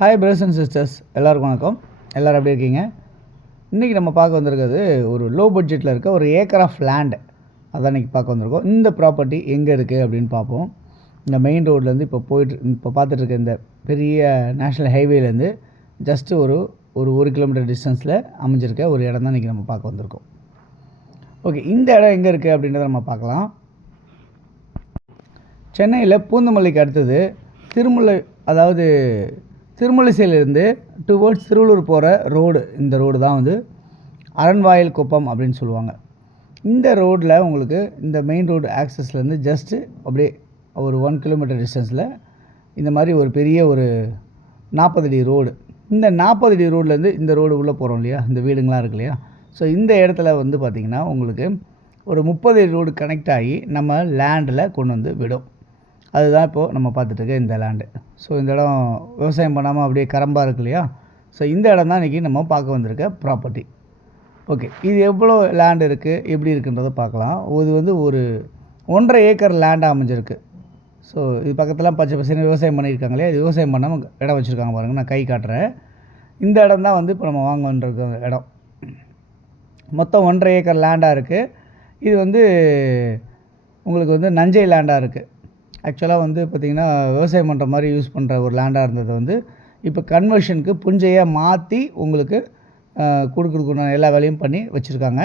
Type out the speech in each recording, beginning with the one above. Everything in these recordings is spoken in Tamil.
ஹாய் பிரதர்ஸ் அண்ட் சிஸ்டர்ஸ், எல்லாருக்கும் வணக்கம். எல்லோரும் எப்படி இருக்கீங்க? இன்றைக்கி நம்ம பார்க்க வந்திருக்கிறது ஒரு லோ பட்ஜெட்டில் இருக்க ஒரு ஏக்கர் ஆஃப் லேண்டு. அதான் இன்றைக்கி பார்க்க வந்திருக்கோம். இந்த ப்ராப்பர்ட்டி எங்கே இருக்குது அப்படின்னு பார்ப்போம். இந்த மெயின் ரோட்லேருந்து இப்போ பார்த்துட்ருக்க இந்த பெரிய நேஷ்னல் ஹைவேலேருந்து ஜஸ்ட்டு ஒரு கிலோமீட்டர் டிஸ்டன்ஸில் அமைஞ்சிருக்க ஒரு இடம் தான் இன்றைக்கி நம்ம பார்க்க வந்திருக்கோம். ஓகே, இந்த இடம் எங்கே இருக்குது அப்படின்றத நம்ம பார்க்கலாம். சென்னையில் பூந்தமல்லிக்கு அடுத்தது திருமலைசையிலேருந்து டுவர்ட்ஸ் திருவள்ளூர் போகிற ரோடு. இந்த ரோடு தான் அரண்வாயில் குப்பம் அப்படின்னு சொல்லுவாங்க. இந்த ரோட்டில் உங்களுக்கு இந்த மெயின் ரோடு ஆக்சஸ்லேருந்து ஜஸ்ட்டு அப்படியே ஒரு 1 கிலோமீட்டர் டிஸ்டன்ஸில் இந்த மாதிரி ஒரு பெரிய ஒரு 40 அடி ரோடு. இந்த 40 அடி ரோட்லேருந்து இந்த ரோடு உள்ளே போகிறோம் இல்லையா, இந்த வீடுங்களாம் இருக்கு இல்லையா. ஸோ இந்த இடத்துல பார்த்திங்கன்னா உங்களுக்கு ஒரு 30 அடி ரோடு கனெக்ட் ஆகி நம்ம லேண்டில் கொண்டு விடும். அதுதான் இப்போது நம்ம பார்த்துட்ருக்க இந்த லேண்டு. ஸோ இந்த இடம் விவசாயம் பண்ணாமல் அப்படியே கரம்பாக இருக்கு இல்லையா. ஸோ இந்த இடம் தான் இன்றைக்கி நம்ம பார்க்க வந்திருக்க ப்ராப்பர்ட்டி. ஓகே, இது எவ்வளோ லேண்டு இருக்குது, எப்படி இருக்குன்றதை பார்க்கலாம். இது ஒரு 1.5 ஏக்கர் லேண்டாக அமைஞ்சிருக்கு. ஸோ இது பக்கத்தில் பச்சை பசங்க விவசாயம் பண்ணியிருக்காங்க இல்லையா. இது விவசாயம் பண்ணாமல் இடம் வச்சுருக்காங்க பாருங்கள். நான் கை காட்டுறேன். இந்த இடம் தான் இப்போ நம்ம வாங்கன்ற இடம். மொத்தம் 1.5 ஏக்கர் லேண்டாக இருக்குது. இது உங்களுக்கு நஞ்சை லேண்டாக இருக்குது. ஆக்சுவலாக பார்த்திங்கன்னா விவசாயம் பண்ணுற மாதிரி யூஸ் பண்ணுற ஒரு லேண்டாக இருந்தது இப்போ கன்வர்ஷனுக்கு புஞ்சையாக மாற்றி உங்களுக்கு கொடுக்கணும் எல்லா வேலையும் பண்ணி வச்சுருக்காங்க.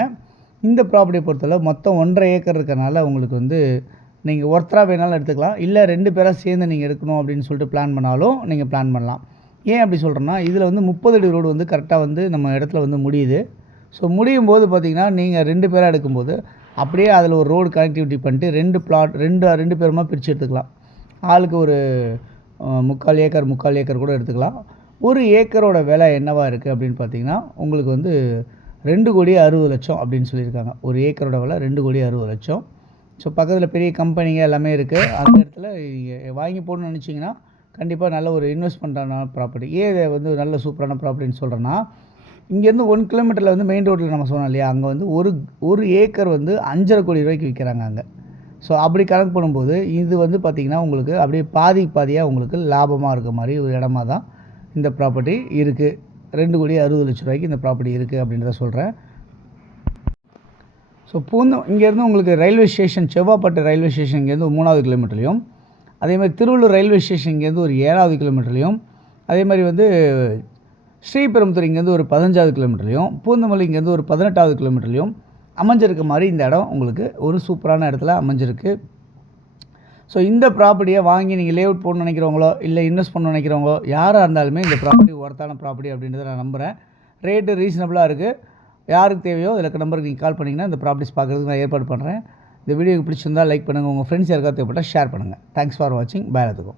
இந்த ப்ராப்பர்ட்டியை பொறுத்தவரை மொத்தம் 1.5 ஏக்கர் இருக்கிறனால உங்களுக்கு நீங்கள் ஒருத்தராக வேணாலும் எடுத்துக்கலாம், இல்லை 2 பேராக சேர்ந்து நீங்கள் எடுக்கணும் அப்படின்னு சொல்லிட்டு பிளான் பண்ணாலும் நீங்கள் பிளான் பண்ணலாம். ஏன் அப்படி சொல்கிறேன்னா, இதில் 30 அடி ரோடு கரெக்டாக நம்ம இடத்துல முடியுது. ஸோ முடியும் போது பார்த்திங்கன்னா நீங்கள் 2 பேராக எடுக்கும்போது அப்படியே அதில் ஒரு ரோடு கனெக்டிவிட்டி பண்ணிட்டு 2 பிளாட் 2 பேருமா பிரித்து எடுத்துக்கலாம். ஆளுக்கு ஒரு 3/4 ஏக்கர் கூட எடுத்துக்கலாம். ஒரு ஏக்கரோட விலை என்னவாக இருக்குது அப்படின்னு பார்த்தீங்கன்னா உங்களுக்கு 2,60,00,000 அப்படின்னு சொல்லியிருக்காங்க. ஒரு ஏக்கரோட விலை 2,60,00,000. ஸோ பக்கத்தில் பெரிய கம்பெனிங்க எல்லாமே இருக்குது. அந்த இடத்துல வாங்கி போடணும்னு நினச்சிங்கன்னா கண்டிப்பாக நல்ல ஒரு இன்வெஸ்ட்மெண்ட்டான ப்ராப்பர்ட்டி. ஏன் இதை நல்ல சூப்பரான ப்ராப்பர்ட்டின்னு சொல்கிறேன்னா, இங்கேருந்து 1 கிலோமீட்டரில் மெயின் ரோட்டில் நம்ம சொன்னோம் இல்லையா, அங்கே ஒரு ஏக்கர் 5.5 கோடி ரூபாய்க்கு விற்கிறாங்க அங்கே. ஸோ அப்படி கணக்கு பண்ணும்போது இது பார்த்திங்கன்னா உங்களுக்கு அப்படியே பாதியாக உங்களுக்கு லாபமாக இருக்க மாதிரி ஒரு இடமா தான் இந்த ப்ராப்பர்ட்டி இருக்குது. 2,60,00,000 ரூபாய்க்கு இந்த ப்ராப்பர்ட்டி இருக்குது அப்படின்றத சொல்கிறேன். ஸோ இங்கேருந்து உங்களுக்கு ரயில்வே ஸ்டேஷன், செவ்வாப்பட்டு ரயில்வே ஸ்டேஷன் இங்கேருந்து 3வது கிலோமீட்டர்லையும், அதேமாதிரி திருவள்ளூர் ரயில்வே ஸ்டேஷன் இங்கேருந்து ஒரு 7வது கிலோமீட்டர்லையும், அதே மாதிரி ஸ்ரீபெரும்புத்தூர் இங்கேருந்து ஒரு 15வது கிலோமீட்டர்லையும், பூந்தமல்லி இங்கேருந்து ஒரு 18வது கிலோமீட்டர்லையும் அமைஞ்சிருக்க மாதிரி இந்த இடம் உங்களுக்கு ஒரு சூப்பரான இடத்துல அமைஞ்சிருக்கு. ஸோ இந்த ப்ராப்பர்ட்டியை வாங்கி நீங்கள் லேஅவுட் போடணும்னு நினைக்கிறவங்களோ, இல்லை இன்வெஸ்ட் பண்ணணும்னு நினைக்கிறவங்களோ யாராக இருந்தாலுமே இந்த ப்ராப்பர்ட்டி ஒர்த்தான ப்ராப்பர்ட்டி அப்படின்றத நான் நம்புகிறேன். ரேட்டு ரீசனபிளாக இருக்குது. யாருக்கு தேவையோ இதில் நம்பருக்கு நீங்கள் கால் பண்ணிங்கன்னா இந்த ப்ராப்பர்ட்டிஸ் பார்க்குறதுக்கு நான் ஏற்பாடு பண்ணுறேன். இந்த வீடியோக்கு பிடிச்சிருந்தால் லைக் பண்ணுங்கள். உங்கள் ஃப்ரெண்ட்ஸ் யாருக்காவது தேவைப்பட்டால் ஷேர் பண்ணுங்கள். தேங்க்ஸ் ஃபார் வாட்சிங். பாய்.